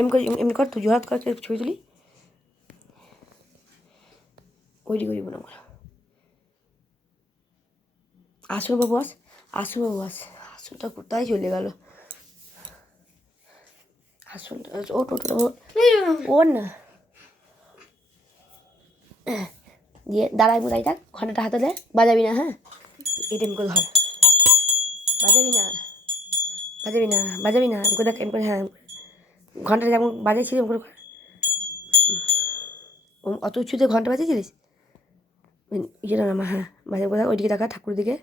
এমনি কর, তুই জোহাত কর, ছবি তুলি। ওইদিকে ওই মনে কর। আসুন বাবু আস, আসুন বাবু আস। আসুনটা কোথায় চলে গেল? আসুনটা ওট ওট ওর না দিয়ে দাঁড়াই দাঁড়িয়ে থাক, ঘন্টাটা হাতে দে, বাজাবি না হ্যাঁ? এটা এমনি করে ধর, বাজাবি না, বাজাবি না, বাজাবি না, এমনি করে দেখ, এমনি করে হ্যাঁ, ঘন্টাটা যেমন বাজাইছিলি এমনি করে। অত উঁচুতে ঘন্টা বাজিয়েছিলিস? ইয়ে না হ্যাঁ, বাজা কোথায়? ওইদিকে দেখা ঠাকুরের দিকে।